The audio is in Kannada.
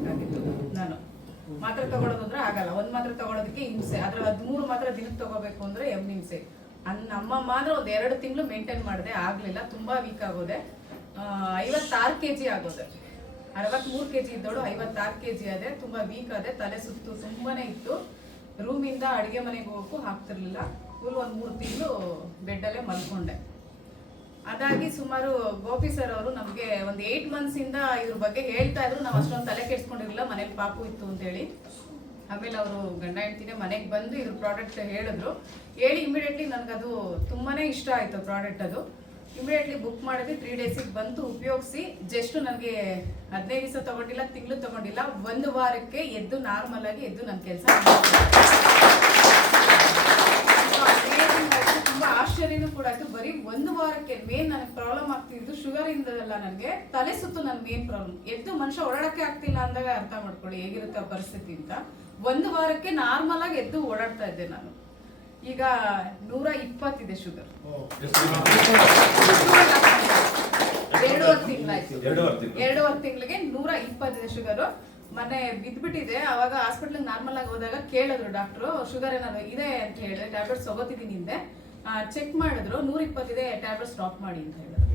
ತಗೋಬೇಕಾಗಿತ್ತು ನಾನು. ಮಾತ್ರೆ ತಗೊಳ್ಳೋದು ಅಂದ್ರೆ ಆಗಲ್ಲ, ಒಂದ್ ಮಾತ್ರೆ ತಗೊಳ್ಳೋದಕ್ಕೆ ಹಿಂಸೆ, ಅದ್ರ 13 ಮಾತ್ರೆ ದಿನಕ್ಕೆ ತಗೋಬೇಕು ಅಂದ್ರೆ ಹಿಂಸೆ. ನಮ್ಮ ಮಾತ್ರ ಒಂದ್ 2 ತಿಂಗಳು ಮೇಂಟೈನ್ ಮಾಡಿದೆ, ಆಗ್ಲಿಲ್ಲ, ತುಂಬಾ ವೀಕ್ ಆಗೋದೆ. 56 kg ಆಗೋದೆ. 63 kg ಇದ್ದೋಳು 56 kg ಆದೆ. ತುಂಬಾ ವೀಕ್ ಆದೆ, ತಲೆ ಸುತ್ತು ತುಂಬಾನೇ ಇತ್ತು. ರೂಮಿಂದ ಅಡುಗೆ ಮನೆಗೆ ಹೋಗಕ್ಕೂ ಆಗ್ತಿರ್ಲಿಲ್ಲ. ಫುಲ್ ಒಂದು 3 ತಿಂಗಳು ಬೆಡ್ಡಲ್ಲೇ ಮಲ್ಕೊಂಡೆ. ಅದಾಗಿ ಸುಮಾರು ಗೋಪಿ ಸರ್ ಅವರು ನಮಗೆ ಒಂದು 8 months ಇಂದ ಇದ್ರ ಬಗ್ಗೆ ಹೇಳ್ತಾ ಇದ್ರು. ನಾವು ಅಷ್ಟೊಂದು ತಲೆ ಕೆಡಿಸ್ಕೊಂಡಿರಲಿಲ್ಲ, ಮನೇಲಿ ಪಾಪು ಇತ್ತು ಅಂತೇಳಿ. ಆಮೇಲೆ ಅವರು ಗಂಡ ಹೆಂಡ್ತಿನೇ ಮನೆಗೆ ಬಂದು ಇದ್ರ ಪ್ರಾಡಕ್ಟ್ ಹೇಳಿದ್ರು. ಹೇಳಿ ಇಮಿಡಿಯೇಟ್ಲಿ ನನಗದು ತುಂಬಾನೇ ಇಷ್ಟ ಆಯಿತು ಪ್ರಾಡಕ್ಟ್. ಅದು ಇಮಿಡಿಯೇಟ್ಲಿ ಬುಕ್ ಮಾಡಿದ್ವಿ. 3 ಡೇಸಿಗೆ ಬಂತು, ಉಪಯೋಗಿಸಿ. ಜಸ್ಟ್ ನನಗೆ 15 ದಿವಸ ತಗೊಂಡಿಲ್ಲ, ತಿಂಗಳು ತಗೊಂಡಿಲ್ಲ, 1 ವಾರಕ್ಕೆ ಎದ್ದು ನಾರ್ಮಲ್ ಆಗಿ ಎದ್ದು ನನ್ನ ಕೆಲಸ ತುಂಬಾ ಆಶ್ಚರ್ಯನೂ ಕೂಡ ಆಯ್ತು. ಬರೀ 1 ವಾರಕ್ಕೆ. ಮೇನ್ ನನಗೆ ಪ್ರಾಬ್ಲಮ್ ಆಗ್ತಿದ್ದು ಶುಗರ್ ಇಂದಲ್ಲ, ನನಗೆ ತಲೆ ಸುತ್ತು ನನ್ನ ಮೇನ್ ಪ್ರಾಬ್ಲಮ್. ಎದ್ದು ಮನುಷ್ಯ ಓಡಾಡಕ್ಕೆ ಆಗ್ತಿಲ್ಲ ಅಂದಾಗ ಅರ್ಥ ಮಾಡ್ಕೊಳ್ಳಿ ಹೇಗಿರುತ್ತೆ ಆ ಪರಿಸ್ಥಿತಿ ಅಂತ. 1 ವಾರಕ್ಕೆ ನಾರ್ಮಲ್ ಆಗಿ ಎದ್ದು ಓಡಾಡ್ತಾ ಇದ್ದೆ ನಾನು. ಈಗ 120 ಇದೆ ಶುಗರ್. 2.5 ತಿಂಗಳಾಯ್ತು. 2.5 ತಿಂಗಳಿಗೆ 120 ಇದೆ ಶುಗರು. ಮೊನ್ನೆ ಬಿದ್ಬಿಟ್ಟಿದೆ. ಅವಾಗ ಹಾಸ್ಪಿಟ್ಲಿಗೆ ನಾರ್ಮಲ್ ಆಗಿ ಹೋದಾಗ ಕೇಳಿದ್ರು ಡಾಕ್ಟ್ರು, ಶುಗರ್ ಏನಾದ್ರು ಇದೆ ಅಂತ ಹೇಳಿದ್ರೆ, ಟ್ಯಾಬ್ಲೆಟ್ಸ್ ತಗೋತಿದ್ದೀನಿ ಹಿಂದೆ. ಚೆಕ್ ಮಾಡಿದ್ರು, 120 ಇದೆ, ಟ್ಯಾಬ್ಲೆಟ್ ಸ್ಟಾಪ್ ಮಾಡಿ ಅಂತ ಹೇಳಿದ್ರು.